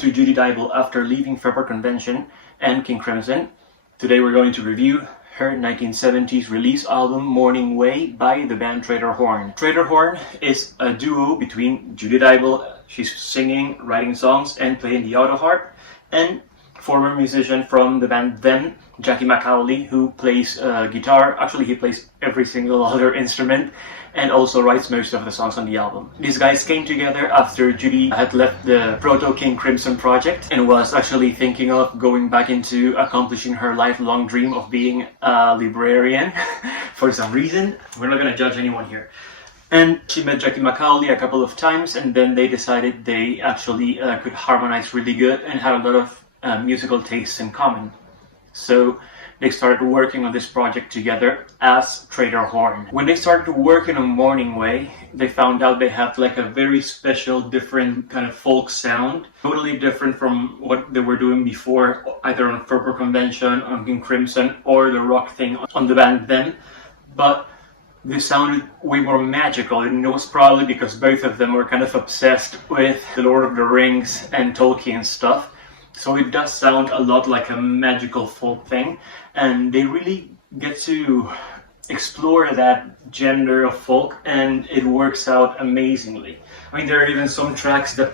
to Judy Dybel after leaving Fairport Convention and King Crimson. Today we're going to review her 1970s release album Morning Way by the band Trader Horne. Trader Horne is a duo between Judy Dybel, she's singing, writing songs, and playing the auto harp, and former musician from the band Them, Jackie McAuley, who plays guitar. Actually, he plays every single other instrument and also writes most of the songs on the album. These guys came together after Judy had left the Proto King Crimson project and was actually thinking of going back into accomplishing her lifelong dream of being a librarian for some reason. We're not going to judge anyone here. And she met Jackie McAuley a couple of times, and then they decided they actually could harmonize really good and had a lot of musical tastes in common. So they started working on this project together as Trader Horne. When they started working on Morning Way, they found out they had like a very special, different kind of folk sound, totally different from what they were doing before, either on Fairport Convention, on King Crimson, or the rock thing on the band Then. But they sounded way more magical, and it was probably because both of them were kind of obsessed with the Lord of the Rings and Tolkien stuff. So it does sound a lot like a magical folk thing, and they really get to explore that gender of folk, and it works out amazingly. I mean, there are even some tracks that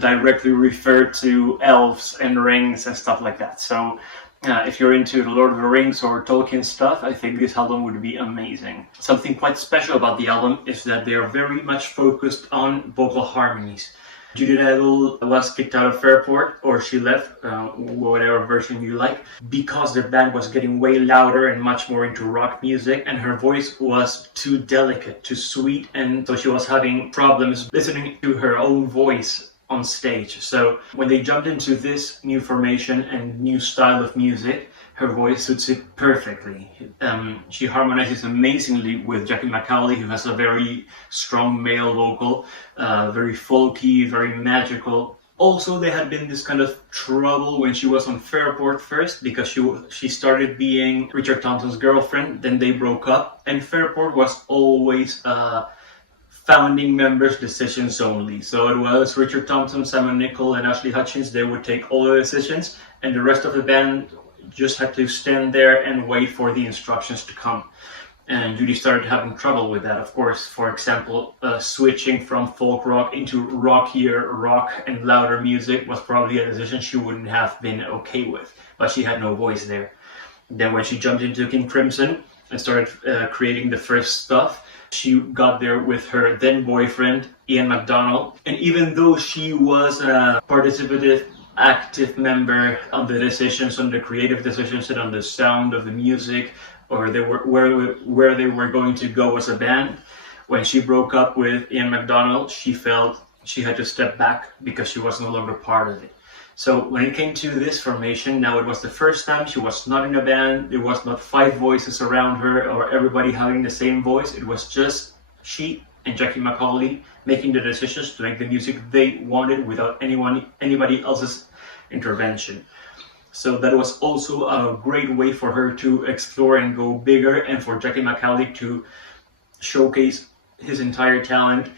directly refer to elves and rings and stuff like that. So if you're into the Lord of the Rings or Tolkien stuff, I think this album would be amazing. Something quite special about the album is that they are very much focused on vocal harmonies. Judy Dybel was kicked out of Fairport, or she left, whatever version you like, because the band was getting way louder and much more into rock music, and her voice was too delicate, too sweet, and so she was having problems listening to her own voice on stage. So when they jumped into this new formation and new style of music, her voice suits it perfectly. She harmonizes amazingly with Jackie McAuley, who has a very strong male vocal, very folky, very magical. Also, there had been this kind of trouble when she was on Fairport first, because she started being Richard Thompson's girlfriend, then they broke up, and Fairport was always founding members' decisions only. So it was Richard Thompson, Simon Nicol, and Ashley Hutchins. They would take all the decisions, and the rest of the band just had to stand there and wait for the instructions to come. And Judy started having trouble with that, of course. For example, switching from folk rock into rockier rock and louder music was probably a decision she wouldn't have been okay with, but she had no voice there. Then when she jumped into King Crimson and started creating the first stuff, she got there with her then boyfriend, Ian MacDonald. And even though she was a participative, active member on the decisions, on the creative decisions, and on the sound of the music, or they were where they were going to go as a band, when she broke up with Ian MacDonald, she felt she had to step back because she was no longer part of it. So when it came to this formation, now it was the first time she was not in a band. There was not 5 voices around her or everybody having the same voice. It was just she and Jackie McAuley making the decisions to make the music they wanted without anybody else's intervention. So that was also a great way for her to explore and go bigger, and for Jackie McAuley to showcase his entire talent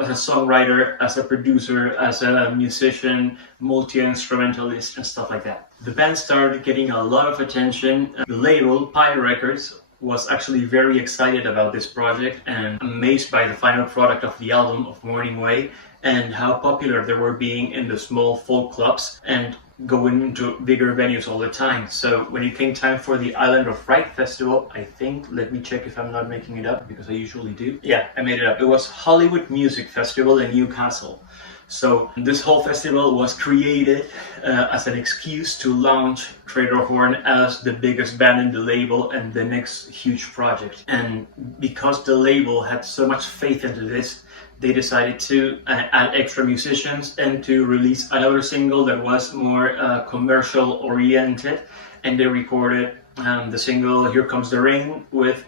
as a songwriter, as a producer, as a musician, multi-instrumentalist, and stuff like that. The band started getting a lot of attention. The label, Pi Records, was actually very excited about this project and amazed by the final product of the album of Morning Way and how popular they were being in the small folk clubs and going into bigger venues all the time. So when it came time for the Island of Fright Festival, I think, let me check if I'm not making it up, because I usually do. Yeah, I made it up. It was Hollywood Music Festival in Newcastle. So this whole festival was created as an excuse to launch Trader Horne as the biggest band in the label and the next huge project. And because the label had so much faith into this, they decided to add extra musicians and to release another single that was more commercial oriented. And they recorded the single Here Comes the Rain with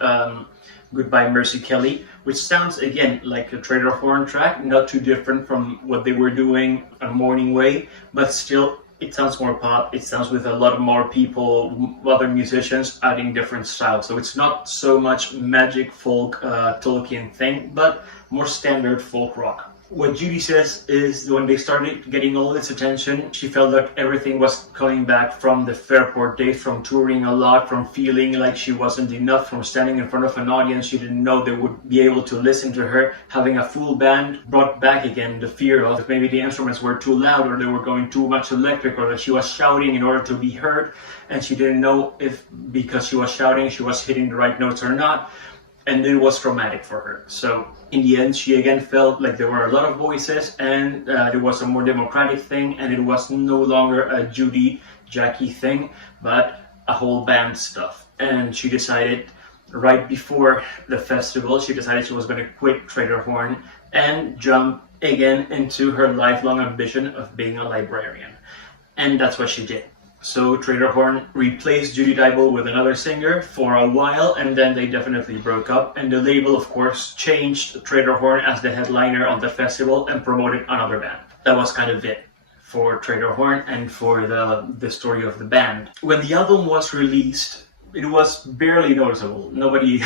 Goodbye Mercy Kelly, which sounds again like a Trader Horne track, not too different from what they were doing on Morning Way, but still it sounds more pop. It sounds with a lot more people, other musicians adding different styles. So it's not so much magic folk Tolkien thing, but more standard folk rock. What Judy says is when they started getting all this attention, she felt like everything was coming back from the Fairport days, from touring a lot, from feeling like she wasn't enough, from standing in front of an audience she didn't know they would be able to listen to her. Having a full band brought back again the fear of maybe the instruments were too loud, or they were going too much electric, or that she was shouting in order to be heard, and she didn't know if because she was shouting she was hitting the right notes or not. And it was traumatic for her. So in the end, she again felt like there were a lot of voices, and it was a more democratic thing, and it was no longer a Judy, Jackie thing, but a whole band stuff. And she decided right before the festival, she decided she was going to quit Trader Horne and jump again into her lifelong ambition of being a librarian. And that's what she did. So Trader Horne replaced Judy Dybel with another singer for a while, and then they definitely broke up. And the label, of course, changed Trader Horne as the headliner on the festival and promoted another band. That was kind of it for Trader Horne and for the story of the band. When the album was released, it was barely noticeable. Nobody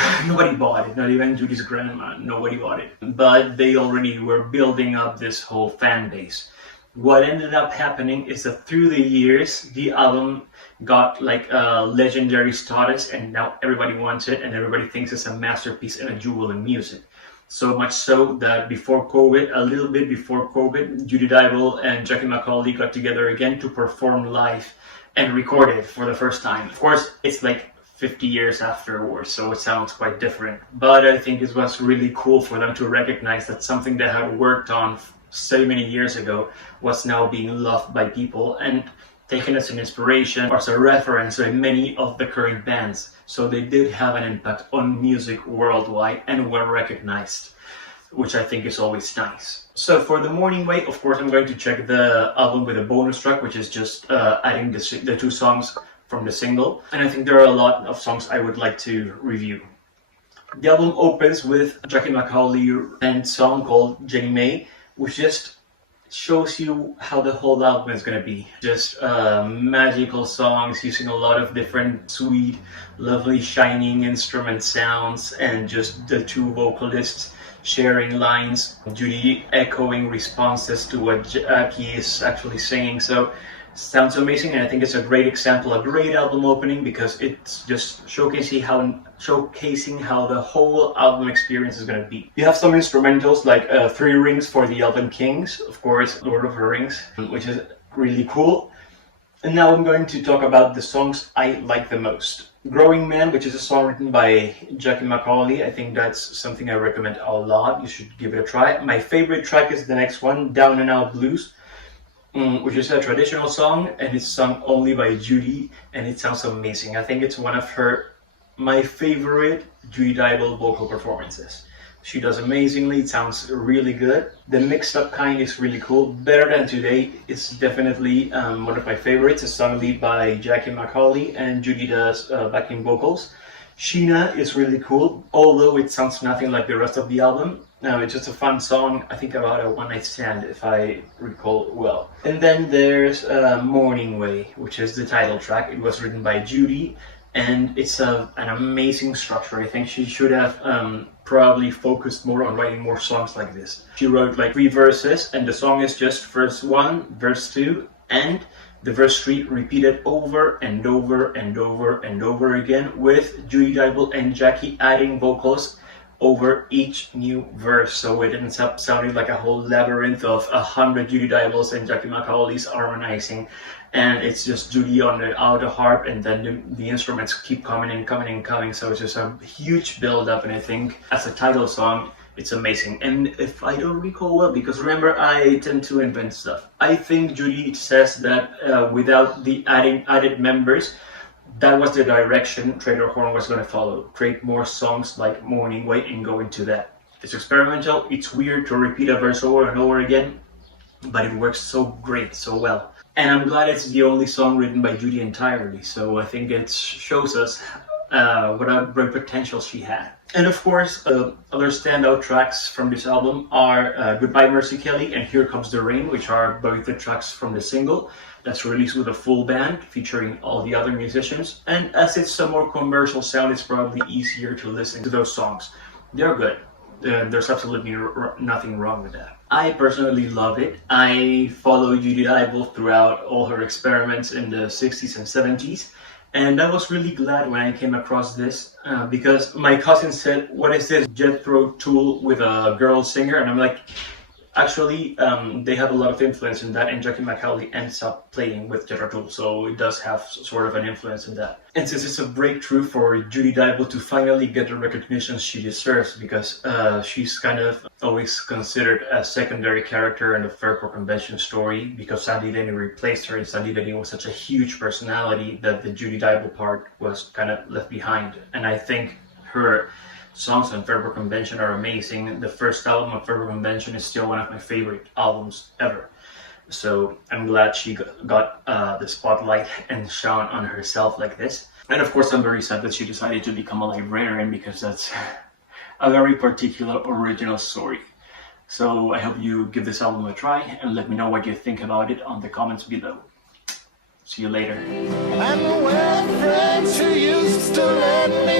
bought it, not even Judy's grandma. Nobody bought it. But they already were building up this whole fan base. What ended up happening is that through the years, the album got like a legendary status, and now everybody wants it, and everybody thinks it's a masterpiece and a jewel in music. So much so that before COVID, a little bit before COVID, Judy Dybel and Jackie McAuley got together again to perform live and record it for the first time. Of course, it's like 50 years afterwards, so it sounds quite different. But I think it was really cool for them to recognize that something they had worked on so many years ago was now being loved by people and taken as an inspiration or as a reference by many of the current bands. So they did have an impact on music worldwide and were recognized, which I think is always nice. So for The Morning Way, of course, I'm going to check the album with a bonus track, which is just adding the two songs from the single. And I think there are a lot of songs I would like to review. The album opens with Jackie McAuley and song called Jenny May, which just shows you how the whole album is going to be. Just magical songs using a lot of different sweet, lovely, shining instrument sounds, and just the two vocalists sharing lines, Judy echoing responses to what Jackie is actually singing. So sounds amazing, and I think it's a great example, a great album opening, because it's just showcasing how the whole album experience is going to be. You have some instrumentals like Three Rings for the Elven Kings, of course, Lord of the Rings, which is really cool. And now I'm going to talk about the songs I like the most. Growing Man, which is a song written by Jackie McAuley. I think that's something I recommend a lot. You should give it a try. My favorite track is the next one, Down and Out Blues, which is a traditional song, and it's sung only by Judy, and it sounds amazing. I think it's one of my favorite Judy Dybel vocal performances. She does amazingly, it sounds really good. The mixed up kind is really cool. Better Than Today is definitely one of my favorites. It's sung lead by Jackie McAuley, and Judy does backing vocals. Sheena is really cool, although it sounds nothing like the rest of the album. It's just a fun song, I think about a one-night stand, if I recall well. And then there's Morning Way, which is the title track. It was written by Judy, and it's an amazing structure. I think she should have probably focused more on writing more songs like this. She wrote like 3 verses, and the song is just verse 1, verse 2, and the verse 3 repeated over and over and over and over again, with Judy Dybel and Jackie adding vocals over each new verse, so it ends up sounding like a whole labyrinth of 100 Judy Dybels and Jackie McAuley's harmonizing, and it's just Judy on the auto harp, and then the instruments keep coming and coming and coming, so it's just a huge build up, and I think as a title song it's amazing. And if I don't recall well, because remember I tend to invent stuff, I think Judy says that without the added members, that was the direction Trader Horne was going to follow. Create more songs like Morning Way and go into that. It's experimental, it's weird to repeat a verse over and over again, but it works so great, so well. And I'm glad it's the only song written by Judy entirely, so I think it shows us what a great potential she had. And of course, other standout tracks from this album are Goodbye Mercy Kelly and Here Comes the Rain, which are both the tracks from the single that's released with a full band featuring all the other musicians. And as it's a more commercial sound, it's probably easier to listen to those songs. They're good. There's absolutely nothing wrong with that. I personally love it. I follow Judy Dybel throughout all her experiments in the 60s and 70s. And I was really glad when I came across this because my cousin said, "What is this Jethro Tull with a girl singer?" And I'm like, actually, they have a lot of influence in that, and Jackie McAuley ends up playing with Jethro Tull, so it does have sort of an influence in that. And since it's a breakthrough for Judy Dybel to finally get the recognition she deserves, because she's kind of always considered a secondary character in the Fairport Convention story, because Sandy Denny replaced her, and Sandy Denny was such a huge personality that the Judy Dybel part was kind of left behind. And I think her songs on Fairport Convention are amazing. The first album of Fairport Convention is still one of my favorite albums ever. So I'm glad she got the spotlight and shone on herself like this. And of course I'm very sad that she decided to become a librarian, because that's a very particular original story. So I hope you give this album a try and let me know what you think about it on the comments below. See you later. And the friends who used to let me